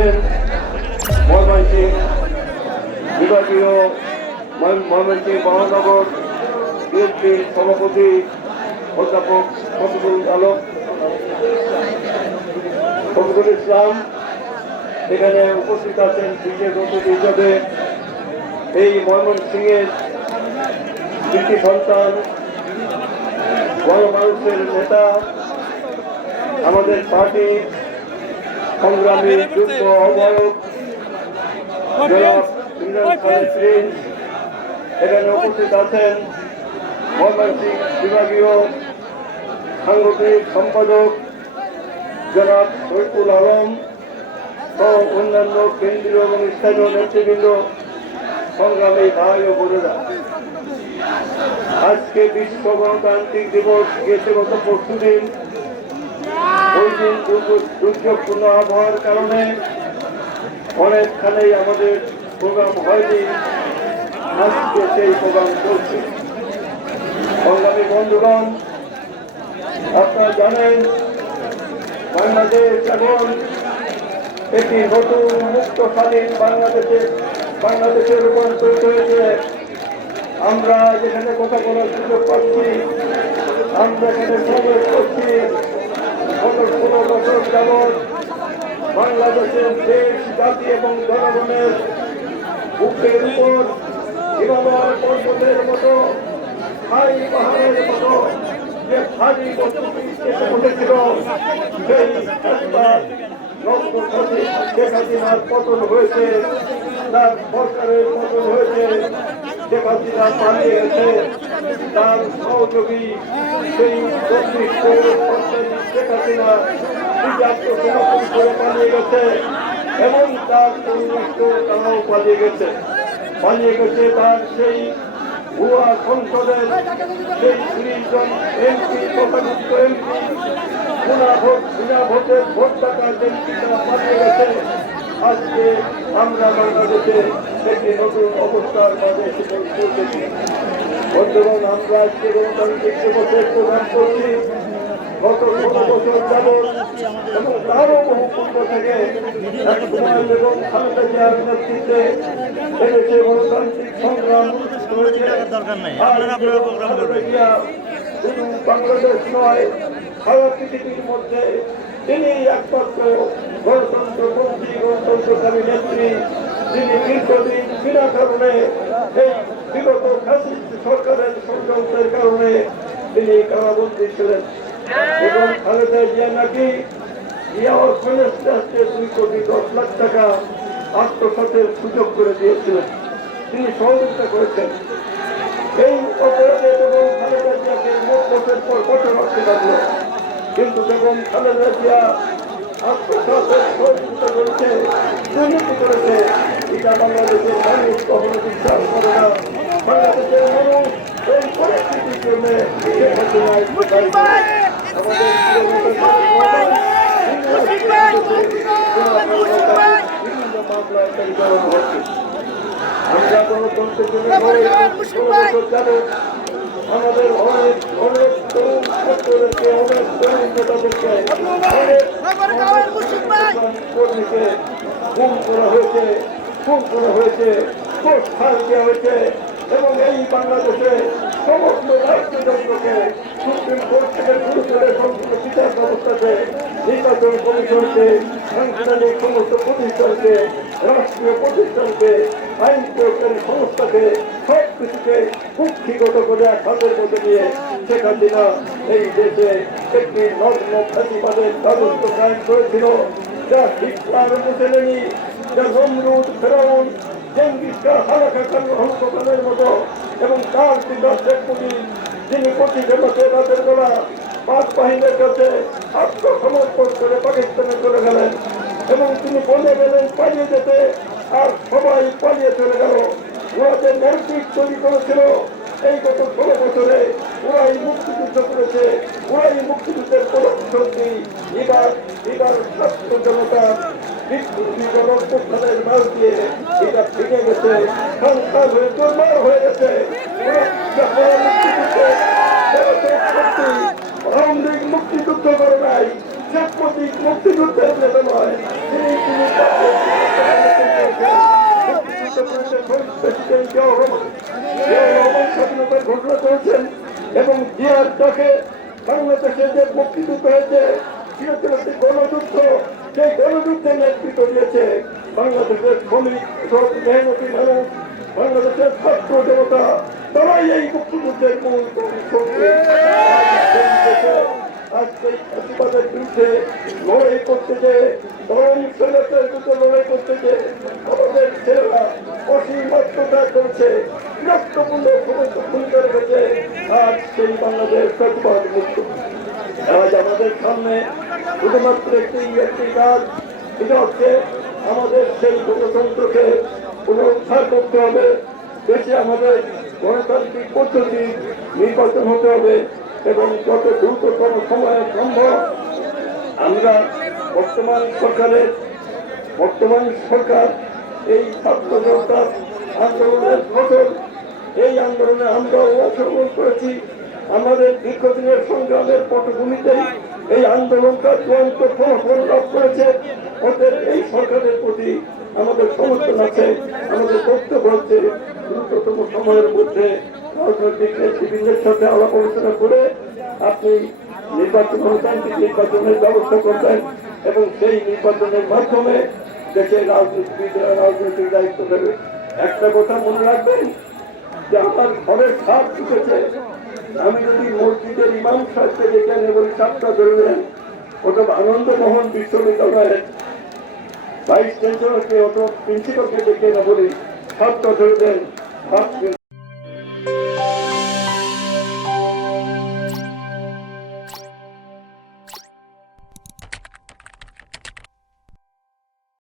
আছেন ময়মনসিংহ, বিভাগীয় ময়- ময়মনসিংহ মহানগর বিএনপির সভাপতি অধ্যাপক ফখরুল আলম, ফখরুল ইসলাম, এখানে উপস্থিত আছেন বিশেষ অতিথি হিসাবে। এই ময়মনসিংহের কৃতি সন্তান বড় মানুষের নেতা, আমাদের পার্টি সংগ্রামী যুদ্ধ আহ্বায়ক জনাব ইমরান এখানে উপস্থিত আছেন ময়মনসিংহ বিভাগীয় সাংগঠনিক সম্পাদক জনাব শরীফুল আলম সহ অন্যান্য কেন্দ্রীয় এবং স্থানীয় নেতৃবৃন্দ সংগ্রামী ভাই ও বোনেরা। আজকে বিশ্ব গণতান্ত্রিক দিবস গেছে গত পরশু দিন দিন দুর্যোগপূর্ণ আবহাওয়ার কারণে অনেকখানেই আমাদের প্রোগ্রাম হয়নি। আজকে সেই প্রোগ্রাম চলছে। সংগ্রামী বন্ধুগণ, আপনারা জানেন, বাংলাদেশ এখন একটি নতুন মুক্ত স্বাধীন বাংলাদেশে বাংলাদেশে রূপান্তরিত হয়েছে। আমরা যেখানে কথা বলার সুযোগ পাচ্ছি, আমরা এখানে প্রবেশ করছি। ষোলো বছর যাবৎ বাংলাদেশের দেশ জাতি এবং জনগণের বুকের উপর হিমালয় পর্বতের মতো ভাই পাহাড়ের মতো যে ভারী বস্তুটি এসে উঠেছিল সেই হাসিনার পতন হয়েছে তার সরকারের পতন হয়েছে শেখ হাসিনা পালিয়ে গেছে তার সহযোগী সেই শেখ হাসিনা নিজে আত্মসমর্পণ করে পালিয়ে গেছে, এবং তার তারাও পালিয়ে গেছে। পালিয়ে গেছে তার সেই ভুয়া সংসদের সেই ত্রিশ জন এমপি, তথাকথিত এমপি ভোটের ভোট টাকা এমপি তারা পালিয়ে গেছে। আজকে আমরা বাংলাদেশে একটি নতুন অবস্থার মাঝে আমরা আজকে গণতান্ত্রিক দিবসের প্রোগ্রাম করছি। গত ষোলো বছর যাবৎ এবং তারও বহু পূর্ব থেকে এবং খালেদা জিয়ার নেতৃত্বে এদেশে গণতান্ত্রিক সংগ্রাম দরকার নাই। আপনারা আপনারা প্রোগ্রাম করবেন। শুধু বাংলাদেশ নয় সারা পৃথিবীর মধ্যে তিনি একমাত্র গণতন্ত্র মন্ত্রী গণতন্ত্রকামী নেত্রী যিনি দীর্ঘদিন বিনা কারণে এই বিগত ফ্যাসিস্ট সরকারের ষড়যন্ত্রের কারণে তিনি কারাবন্দী ছিলেন। এবং খালেদা জিয়া নাকি দুই কোটি দশ লাখ টাকা আত্মসাতের সুযোগ করে দিয়েছিলেন। তিনি সহযোগিতা করেছেন। এই অপরাধে খালেদা জিয়াকে মোট বছর পর রাখতে লাগল। কিন্তু বেগম খালেদা জিয়া আত্মসাতের সহযোগিতা করেছে, দুর্নীতি করেছে। এটা বাংলাদেশের মানুষ কখনো বিশ্বাস করে না। বাংলাদেশের মানুষ এই পরিস্থিতির জন্য আমাদের অনেক অনেক তরুণ ছাত্রদেরকে অনেক তরুণ নেতাদেরকে কর্মীকে খুন হয়েছে খুন করা হয়েছে কোর্ট ফাঁস দেওয়া হয়েছে এবং এই বাংলাদেশে সমস্ত রাষ্ট্রযন্ত্রকে সুপ্রিম কোর্ট থেকে শুরু করে সম্পূর্ণ বিচার ব্যবস্থাকে নির্বাচন কমিশনকে, সাংবিধানিক সমস্ত প্রতিষ্ঠানকে, রাষ্ট্রীয় প্রতিষ্ঠানকে, আইন প্রয়োগকারী সংস্থাকে, সব কিছুকে কুক্ষিগত করে এক হাতের মধ্যে নিয়ে শেখ হাসিনা এই দেশে একটি নগ্ন ফাঁসিবাদের রাজত্ব কায়েম করেছিল। যা হিটলার মুসেলেনি, যা নমরুদ ফেরাউন জেঙ্গিসকা হালাকা খান হংসখানের মতো এবং তার পিতা শেখ মুজিব যিনি পঁচিশ বছর রাতের বেলা পাক বাহিনীর কাছে আত্মসমর্পণ করে পাকিস্তানে চলে গেলেন এবং তিনি বলে গেলেন, পালিয়ে যেতে। আর সবাই পালিয়ে চলে গেল। ওনাদের নৈতিক তৈরি করেছিল, এই গত ষোলো বছরে ওরাই মুক্তিযুদ্ধ করেছে, ওরাই মুক্তিযুদ্ধের পরশক্তি এবার এবার ছাত্র জনতা বিদ্যুৎ প্রধানের মাছ দিয়ে এটা ভেঙে গেছে সংসার হয়ে দুর্বল হয়ে গেছে আওয়ামী মুক্তিযুদ্ধ করে নাই সাম্প্রতিক মুক্তিযুদ্ধের করেছেন এবং জিয়ার ডাকে বাংলাদেশে যে মুক্তিযুদ্ধ হয়েছে সেটা গণযুদ্ধ সেই গণযুদ্ধের নেতৃত্ব দিয়েছে বাংলাদেশের শ্রমিক মেহনতি মানুষ, বাংলাদেশের ছাত্র জনতা, তারাই এই মুক্তিযুদ্ধের মূল লড়াই করতে যে সৈন্যদের বিরুদ্ধে লড়াই করতে যে আমাদের ছেলেরা অসীম আজ সেই বাংলাদেশ প্রতিবাদ মুক্ত। আজ আমাদের সামনে শুধুমাত্র একটি একটি কাজ এটা হচ্ছে আমাদের সেই গণতন্ত্রকে পুনরুদ্ধার করতে হবে, দেশে আমাদের গণতান্ত্রিক পদ্ধতি নির্বাচন হতে হবে এবং যত দ্রুততম সময়ে সম্ভব আমরা বর্তমান সরকারের, বর্তমান সরকার এই ছাত্র জনতার আন্দোলনের ফসল, এই আন্দোলনে আমরাও অংশগ্রহণ করেছি। আমাদের দীর্ঘদিনের সংগ্রামের পটভূমিতেই এই আন্দোলনটা চূড়ান্ত ফলাফল লাভ করেছে। ওদের এই সরকারের প্রতি আমাদের সমর্থন আছে, আমাদের বক্তব্য হচ্ছে দ্রুততম সময়ের মধ্যে রাজনৈতিক নেতৃবৃন্দের সাথে আলাপ আলোচনা করে আপনি নির্বাচন গণতান্ত্রিক নির্বাচনের ব্যবস্থা করবেন এবং সেই নির্বাচনের মাধ্যমে দেশের রাজনীতিবিদরা রাজনৈতিক দায়িত্ব দেবে একটা কথা মনে রাখবেন যে আমার ঘরের সাপ ঢুকেছে আমি যদি মসজিদের ইমাম সাহেবকে আনি বলি, সাতটা ধরবেন আনন্দ আনন্দমোহন বিশ্ববিদ্যালয়ের ভাইস চ্যান্সেলরকে অত প্রিন্সিপালকে ডেকে না বলি, সাতটা ধরবেন